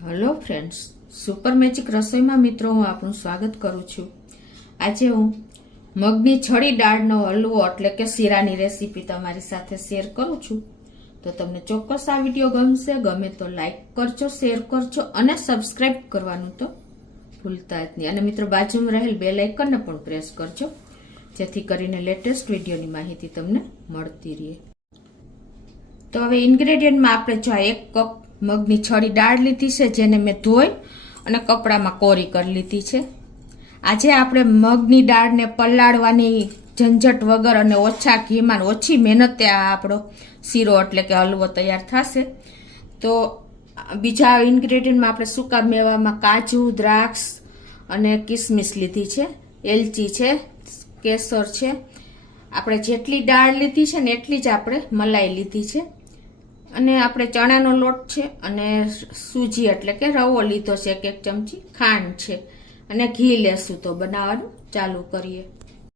Hello friends, super magic રસોઈમાં મિત્રો હું આપનું સ્વાગત કરું છું। આજે હું મગની છડી દાળનો હલવો એટલે કે શીરાની રેસીપી તમારી સાથે શેર કરું છું। તો તમને ચોક્કસ આ વિડીયો ગમશે। ગમે તો લાઈક કરજો, શેર કરજો અને સબસ્ક્રાઇબ કરવાનું તો ભૂલતા જ નહીં। અને મિત્રો બાજુમાં રહેલ બેલ આઇકનને પણ પ્રેસ કરજો, જેથી કરીને લેટેસ્ટ વિડીયોની માહિતી તમને મળતી રહે। તો હવે ઇન્ગ્રેડિયન્ટમાં આપણે જો 1 કપ મગની છડી દાળ લીધી છે, જેને મેં ધોઈ અને કપડામાં કોરી કરી લીધી છે। આજે આપણે મગની દાળને પલાળવાની ઝંઝટ વગર અને ઓછા ઘીમાં ઓછી મહેનતે આ આપણો શીરો એટલે કે હલવો તૈયાર થશે। તો બીજા ઇન્ગ્રેડિયન્ટમાં આપણે સૂકા મેવામાં કાજુ, દ્રાક્ષ અને કિસમિસ લીધી છે, એલચી છે, કેસર છે। આપણે જેટલી દાળ લીધી છે ને એટલી જ આપણે મલાઈ લીધી છે, અને આપણે ચણાનો લોટ છે અને સૂજી એટલે કે રવો લીધો છે 1 ચમચી, ખાંડ છે અને ઘી લેશું। તો બનાવવાનું ચાલુ કરીએ।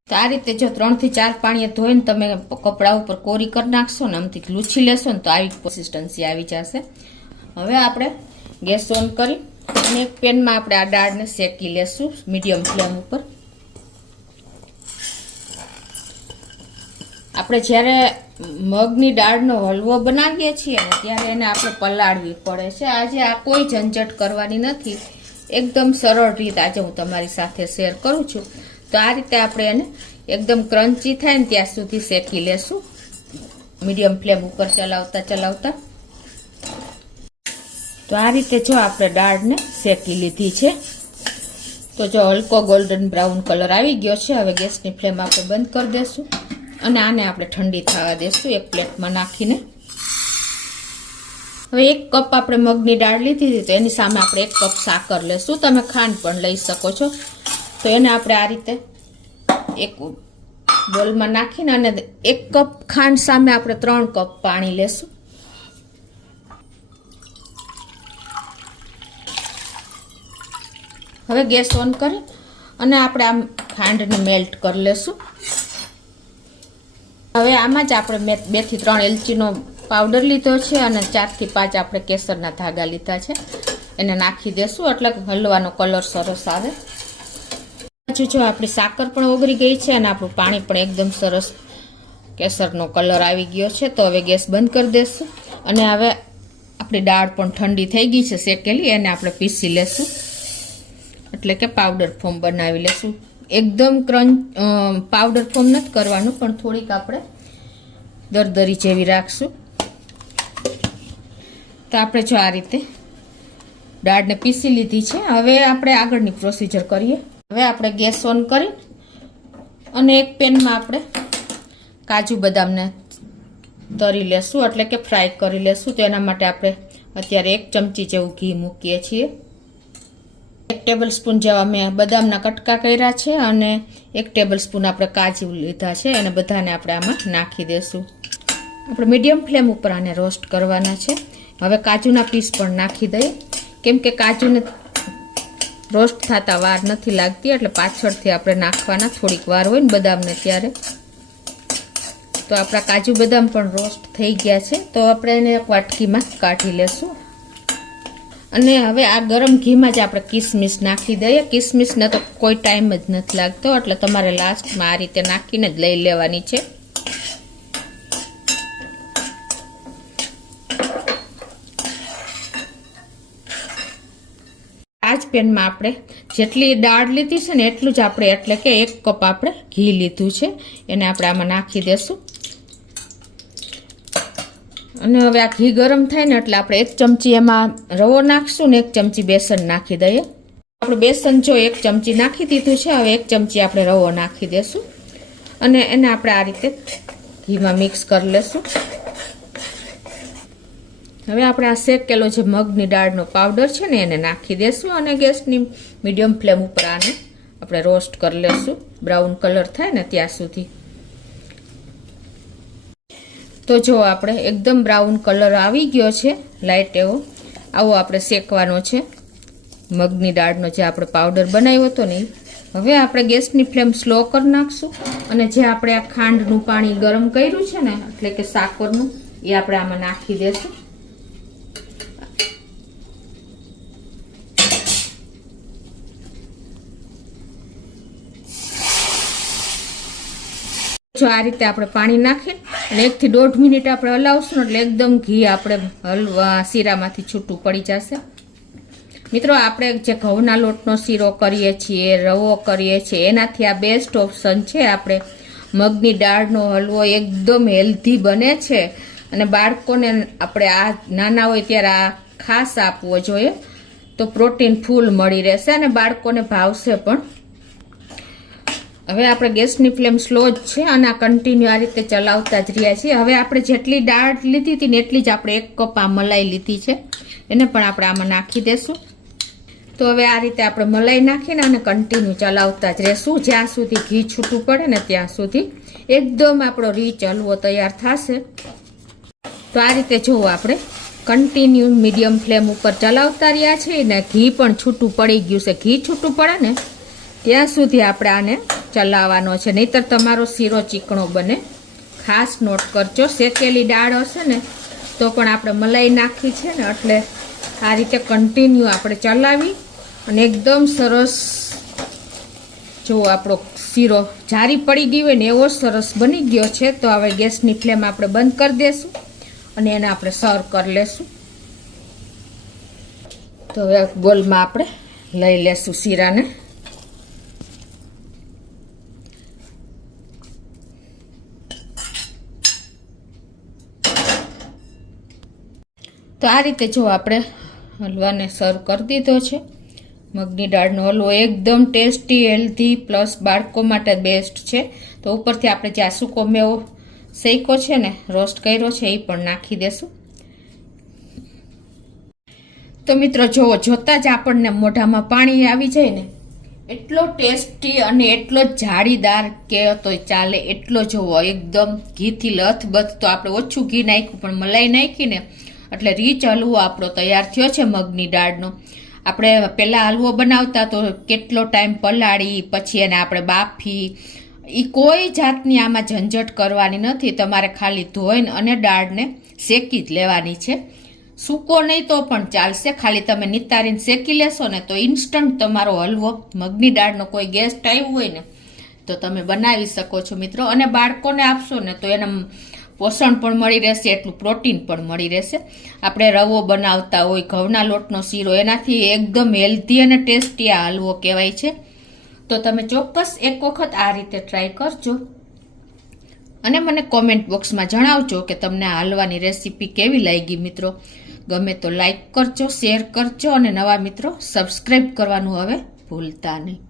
તો આ રીતે જો 3 થી 4 પાણીએ ધોઈને તમે કપડા ઉપર કોરી કરી નાખશો ને આમથી લૂછી લેશો ને તો આવી કન્સિસ્ટન્સી આવી જશે। હવે આપણે ગેસ ઓન કરી અને એક પેનમાં આપણે આ દાળને શેકી લેશું મીડિયમ ફ્લેમ ઉપર। આપણે જ્યારે મગની દાળનો હલવો બનાવીએ છીએ ને ત્યારે એને આપણે પલાળવી પડે છે। આજે આ કોઈ ઝંઝટ કરવાની નથી, એકદમ સરળ રીત આજે હું તમારી સાથે શેર કરું છું। તો આ રીતે આપણે એને એકદમ ક્રન્ચી થાય ને ત્યાં સુધી શેકી લેશું મીડિયમ ફ્લેમ ઉપર ચલાવતા। તો આ રીતે જો આપણે દાળને શેકી લીધી છે, તો જો હલકો ગોલ્ડન બ્રાઉન કલર આવી ગયો છે। હવે ગેસની ફ્લેમ આપણે બંધ કરી દેશું અને આને આપણે ઠંડી થવા દેશું એક પ્લેટમાં નાખીને। હવે 1 કપ આપણે મગની દાળ લીધી હતી, તો એની સામે આપણે 1 કપ સાકર લેશું। તમે ખાંડ પણ લઈ શકો છો। તો એને આપણે આ રીતે એક બોલમાં નાખીને અને 1 કપ ખાંડ સામે આપણે 3 કપ પાણી લેશું। હવે ગેસ ઓન કરી અને આપણે આમ ખાંડને મેલ્ટ કરી લેશું। હવે આમાં જ આપણે મેં 2 થી 3 એલચીનો પાવડર લીધો છે અને 4 થી 5 આપણે કેસરના ધાગા લીધા છે, એને નાખી દેશું એટલે હલવાનો કલર સરસ આવે। જો આપણી સાકર પણ ઓગળી ગઈ છે અને આપણું પાણી પણ એકદમ સરસ કેસરનો કલર આવી ગયો છે। તો હવે ગેસ બંધ કરી દેશું અને હવે આપણી દાળ પણ ઠંડી થઈ ગઈ છે શેકેલી, એને આપણે પીસી લેશું એટલે કે પાવડર ફોર્મ બનાવી લેશું। એકદમ પાવડર ફોર્મ નથી કરવાનું, પણ થોડીક આપણે દરદરી જેવી રાખશું। તો આપણે જો આ રીતે દાળને પીસી લીધી છે। હવે આપણે આગળની પ્રોસીજર કરીએ। હવે આપણે ગેસ ઓન કરી અને એક પેનમાં આપણે કાજુ બદામને તરી લેશું એટલે કે ફ્રાય કરી લેશું। તો એના માટે આપણે અત્યારે 1 ચમચી જેવું ઘી મૂકીએ છીએ। 1 ટેબલ સ્પૂન જેવા મેં બદામના કટકા કર્યા છે અને 1 ટેબલ સ્પૂન આપણે કાજુ લીધા છે, અને બધાને આપણે આમાં નાખી દેશું। આપણે મીડિયમ ફ્લેમ ઉપર આને રોસ્ટ કરવાના છે। હવે કાજુના પીસ પણ નાખી દઈએ, કેમ કે કાજુને રોસ્ટ થતા વાર નથી લાગતી, એટલે પાછળથી આપણે નાખવાના થોડીક વાર હોય ને બદામને ત્યારે। તો આપણા કાજુ બદામ પણ રોસ્ટ થઈ ગયા છે, તો આપણે એને એક વાટકીમાં કાઢી લેશું। અને હવે આ ગરમ ઘીમાં જ આપણે કિસમિસ નાખી દઈએ। કિસમિસને તો કોઈ ટાઈમ જ નથી લાગતો, એટલે તમારે લાસ્ટમાં આ રીતે નાખીને જ લઈ લેવાની છે। આ જ પેનમાં આપણે જેટલી દાળ લીધી છે ને એટલું જ આપણે એટલે કે 1 કપ આપણે ઘી લીધું છે, એને આપણે આમાં નાખી દેશું। અને હવે આ ઘી ગરમ થાય ને એટલે આપણે 1 ચમચી એમાં રવો નાખશું ને 1 ચમચી બેસન નાખી દઈએ। આપણે બેસન જો 1 ચમચી નાખી દીધું છે, હવે 1 ચમચી આપણે રવો નાખી દેશું અને એને આપણે આ રીતે ઘીમાં મિક્સ કરી લેશું। હવે આપણે આ શેકેલો જે મગની દાળનો પાવડર છે ને એને નાખી દેશું અને ગેસની મીડિયમ ફ્લેમ ઉપર આને આપણે રોસ્ટ કરી લેશું બ્રાઉન કલર થાય ને ત્યાં સુધી। તો જો આપણે એકદમ બ્રાઉન કલર આવી ગયો છે, લાઇટ એવો આવો આપણે શેકવાનો છે મગની દાળનો જે આપણે પાવડર બનાવ્યો હતો ને। હવે આપણે ગેસની ફ્લેમ સ્લો કરી નાખશું અને જે આપણે આ ખાંડનું પાણી ગરમ કર્યું છે ને એટલે કે સાકરનું, એ આપણે આમાં નાખી દેશું। જો આ રીતે આપણે પાણી નાખી અને 1 થી 1.5 મિનિટ આપણે હલાવશું એટલે એકદમ ઘી આપણે હલવા શીરામાંથી છૂટું પડી જશે. મિત્રો આપણે જે ઘઉંના લોટનો શીરો કરીએ છીએ, રવો કરીએ છીએ, એનાથી આ બેસ્ટ ઓપ્શન છે. આપણે મગની દાળનો હલવો એકદમ હેલ્ધી બને છે અને બાળકોને આપણે આ નાના હોય ત્યારે આ ખાસ આપવો જોઈએ તો પ્રોટીન ફૂલ મળી રહેશે અને બાળકોને ભાવશે પણ. હવે આપણે ગેસની ફ્લેમ સ્લો જ છે અને આ કન્ટિન્યુ આ રીતે ચલાવતા જ રહ્યા છીએ. હવે આપણે જેટલી દાળ લીધી હતી ને એટલી જ આપણે 1 કપ આ મલાઈ લીધી છે, એને પણ આપણે આમાં નાખી દેશું. તો હવે આ રીતે આપણે મલાઈ નાખીને અને કન્ટિન્યુ ચલાવતા જ રહેશું જ્યાં સુધી ઘી છૂટું પડે ને ત્યાં સુધી. એકદમ આપણો રીચ હલવો તૈયાર થશે. તો આ રીતે જુઓ આપણે કન્ટિન્યુ મીડિયમ ફ્લેમ ઉપર ચલાવતા રહ્યા છીએ ને ઘી પણ છૂટું પડી ગયું છે. ઘી છૂટું પડે ને ત્યાં સુધી આપણે આને ચલાવવાનો છે, નહીતર તમારો શીરો ચીકણો બને. ખાસ નોટ કરજો, શેકેલી દાળ હશે ને તો પણ આપણે મલાઈ નાખી છે ને એટલે આ રીતે કન્ટિન્યુ આપણે ચલાવી અને એકદમ સરસ જો આપણો શીરો જારી પડી ગઈ હોય ને એવો સરસ બની ગયો છે. તો હવે ગેસની ફ્લેમ આપણે બંધ કરી દઈશું અને એને આપણે સર્વ કરી લેશું. તો હવે બોલમાં આપણે લઈ લેશું શીરાને. તો આ રીતે જો આપણે હલવાને સર્વ કરી દીધો છે. મગની દાળનો હલવો એકદમ ટેસ્ટી, હેલ્ધી પ્લસ બાળકો માટે બેસ્ટ છે. તો ઉપરથી આપણે જે આ સૂકો મેવો શેકો છે ને, રોસ્ટ કર્યો છે, એ પણ નાખી દેશું. તો મિત્રો જુઓ, જોતા જ આપણને મોઢામાં પાણી આવી જાય ને, એટલો ટેસ્ટી અને એટલો જ જાળીદાર કે તો ચાલે એટલો જુઓ. એકદમ ઘીથી લથબથ, તો આપણે ઓછું ઘી નાખ્યું પણ મલાઈ નાખીને એટલે રીચ હલવો આપણો તૈયાર થયો છે મગની દાળનો. આપણે પહેલાં હલવો બનાવતા તો કેટલો ટાઈમ પલાળી પછી એને આપણે બાફી, એ કોઈ જાતની આમાં ઝંઝટ કરવાની નથી. તમારે ખાલી ધોઈને અને દાળને શેકી જ લેવાની છે. સૂકો નહીં તો પણ ચાલશે, ખાલી તમે નિતારીને શેકી લેશો ને તો ઇન્સ્ટન્ટ તમારો હલવો મગની દાળનો કોઈ ગેસ્ટ આવ્યું હોય ને તો તમે બનાવી શકો છો મિત્રો. અને બાળકોને આપશો ને તો એને પોષણ પણ મળી રહેશે, એટલું પ્રોટીન પણ મળી રહેશે. આપણે રવો બનાવતા હોય, ઘઉંના લોટનો શીરો, એનાથી એકદમ હેલ્ધી અને ટેસ્ટી આ હલવો કહેવાય છે. તો તમે ચોક્કસ એક વખત આ રીતે ટ્રાય કરજો અને મને કોમેન્ટ બોક્સમાં જણાવજો કે તમને આ હલવાની રેસીપી કેવી લાગી. મિત્રો ગમે તો લાઈક કરજો, શેર કરજો અને નવા મિત્રો સબસ્ક્રાઈબ કરવાનું હવે ભૂલતા નહીં.